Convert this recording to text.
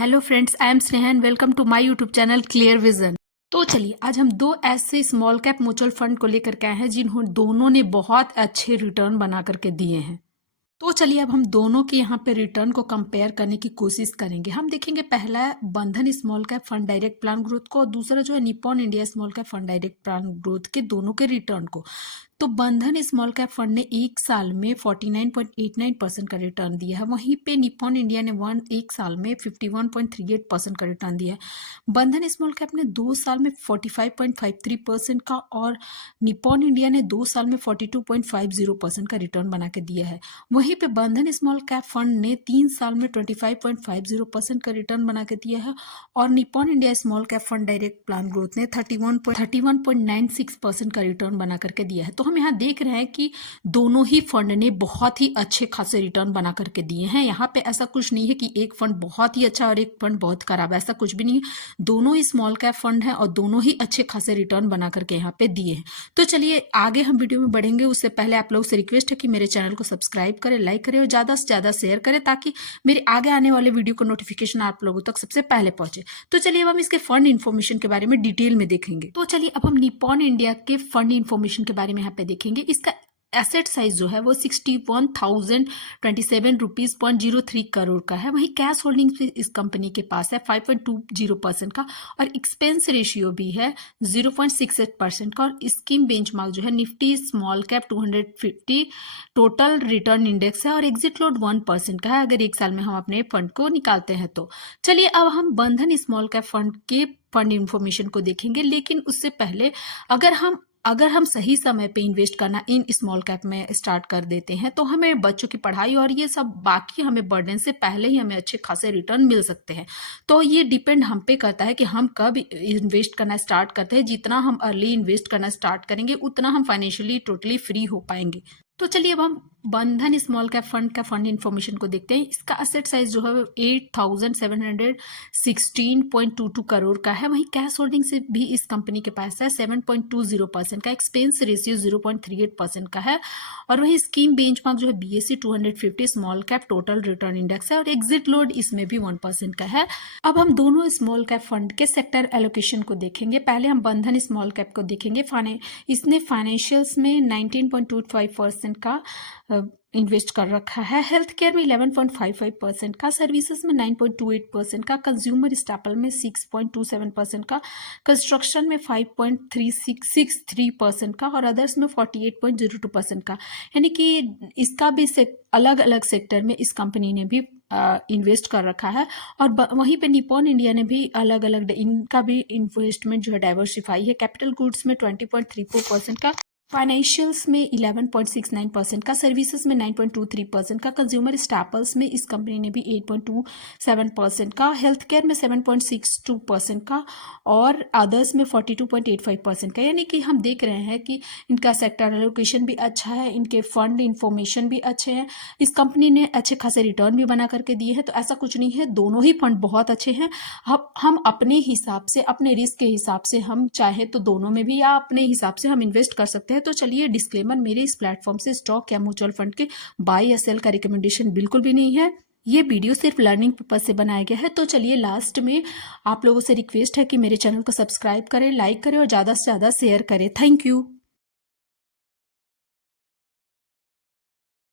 Hello friends, I am Sneha and welcome to my YouTube channel clear vision. तो चलिए आज हम दो ऐसे स्मॉल कैप म्यूचुअल फंड को लेकर के आए हैं जिन्होंने दोनों ने बहुत अच्छे रिटर्न बना करके दिए हैं। तो चलिए अब हम दोनों के यहाँ पे रिटर्न को कंपेयर करने की कोशिश करेंगे। हम देखेंगे पहला है बंधन small cap fund direct plan growth को और दूसरा जो है Nippon India small cap fund direct plan growth के दोनों के रिटर्न को। तो बंधन स्मॉल कैप फंड ने एक साल में 49.89% का रिटर्न दिया है, वहीं पे निप्पॉन इंडिया ने एक साल में 51.38% का रिटर्न दिया है। बंधन स्मॉल कैप ने 2 साल में 45.53% का और निप्पॉन इंडिया ने 2 साल में 42.50% का रिटर्न बना के दिया है। वहीं पे बंधन स्मॉल कैप फंड ने 3 साल में 25.50% का रिटर्न बना के दिया है और Nippon India small cap fund direct plan growth ने 31.96% का रिटर्न बना करके दिया है। तो हम यहाँ देख रहे हैं कि दोनों ही फंड ने बहुत ही अच्छे खासे रिटर्न बना करके दिए हैं। यहाँ पे ऐसा कुछ नहीं है कि एक फंड बहुत ही अच्छा और एक फंड बहुत खराब, ऐसा कुछ भी नहीं है। दोनों ही स्मॉल कैप फंड हैं और दोनों ही अच्छे खासे रिटर्न बना करके यहाँ पे दिए हैं। तो चलिए आगे हम वीडियो में बढ़ेंगे, उससे पहले आप लोगों से रिक्वेस्ट है कि मेरे चैनल को सब्सक्राइब करें, लाइक करें और ज़्यादा से ज़्यादा शेयर करें ताकि मेरे आगे आने वाले वीडियो को नोटिफिकेशन आप लोगों तक सबसे पहले पहुंचे। तो चलिए अब हम इसके फंड इन्फॉर्मेशन के बारे में डिटेल में देखेंगे। तो चलिए अब हम निप्पॉन इंडिया के फंड इन्फॉर्मेशन के बारे में यहाँ पे देखेंगे। इसका एसेट साइज जो है वो 61,027 रुपीज 0.03 करोड़ का है। वहीं कैश होल्डिंग इस कंपनी के पास है 5.20% का और एक्सपेंस रेशियो भी है 0.68% का और स्कीम बेंचमार्क जो है Nifty small cap 250 total return index है और एग्जिट लोड 1% का है अगर एक साल में हम अपने फंड को निकालते हैं तो। चलिए अब हम बंधन स्मॉल कैप फंड के फंड इंफॉर्मेशन को देखेंगे, लेकिन उससे पहले अगर हम सही समय पे इन्वेस्ट करना इन स्मॉल कैप में स्टार्ट कर देते हैं तो हमें बच्चों की पढ़ाई और ये सब बाकी हमें बर्डन से पहले ही हमें अच्छे खासे रिटर्न मिल सकते हैं। तो ये डिपेंड हम पे करता है कि हम कब इन्वेस्ट करना स्टार्ट करते हैं। जितना हम अर्ली इन्वेस्ट करना स्टार्ट करेंगे उतना हम फाइनेंशियली टोटली फ्री हो पाएंगे। तो चलिए अब हम बंधन स्मॉल कैप फंड का फंड इन्फॉर्मेशन को देखते हैं। इसका एसेट साइज जो है 8,716.22 करोड़ का है। वहीं कैश होल्डिंग से भी इस कंपनी के पास है 7.20% का। एक्सपेंस रेशियो 0.38% का है और वहीं स्कीम बेंचमार्क जो है BSE 250 small cap total return index है और एग्जिट लोड इसमें भी 1% का है। अब हम दोनों स्मॉल कैप फंड के सेक्टर एलोकेशन को देखेंगे। पहले हम बंधन स्मॉल कैप को देखेंगे। इसने फाइनेंशियल्स में 19.25% का इन्वेस्ट कर रखा है। हेल्थ केयर में 11.55% का, सर्विसेज में 9.28% का, कंज्यूमर स्टेपल में 6.27% का, कंस्ट्रक्शन में 5.3663% का और अदर्स में 48.02% का। यानी कि इसका भी अलग अलग सेक्टर में इस कंपनी ने भी इन्वेस्ट कर रखा है और वहीं पे निप्पॉन इंडिया ने भी अलग अलग इनका भी इन्वेस्टमेंट जो है डाइवर्सिफाई है। कैपिटल गुड्स में 20.34% का, फाइनेंशियल्स में 11.69% का, सर्विसेज में 9.23% का, कंज्यूमर स्टेपल्स में इस कंपनी ने भी 8.27% का, हेल्थ केयर में 7.62% का और अदर्स में 42.85% का। यानी कि हम देख रहे हैं कि इनका सेक्टर एलोकेशन भी अच्छा है, इनके फंड इंफॉर्मेशन भी अच्छे हैं, इस कंपनी ने अच्छे खासे रिटर्न भी बना करके दिए हैं। तो ऐसा कुछ नहीं है, दोनों ही फंड बहुत अच्छे हैं। हम अपने हिसाब से, अपने रिस्क के हिसाब से हम चाहे तो दोनों में भी या अपने हिसाब से हम इन्वेस्ट कर सकते हैं। तो चलिए डिस्क्लेमर, मेरे इस प्लेटफॉर्म से स्टॉक या म्यूचुअल फंड के बाय या सेल का रिकमेंडेशन बिल्कुल भी नहीं है। ये वीडियो सिर्फ लर्निंग पर्पज से बनाया गया है। तो चलिए लास्ट में आप लोगों से रिक्वेस्ट है कि मेरे चैनल को सब्सक्राइब करें, लाइक करें और ज़्यादा से ज़्यादा शेयर करें। Thank you.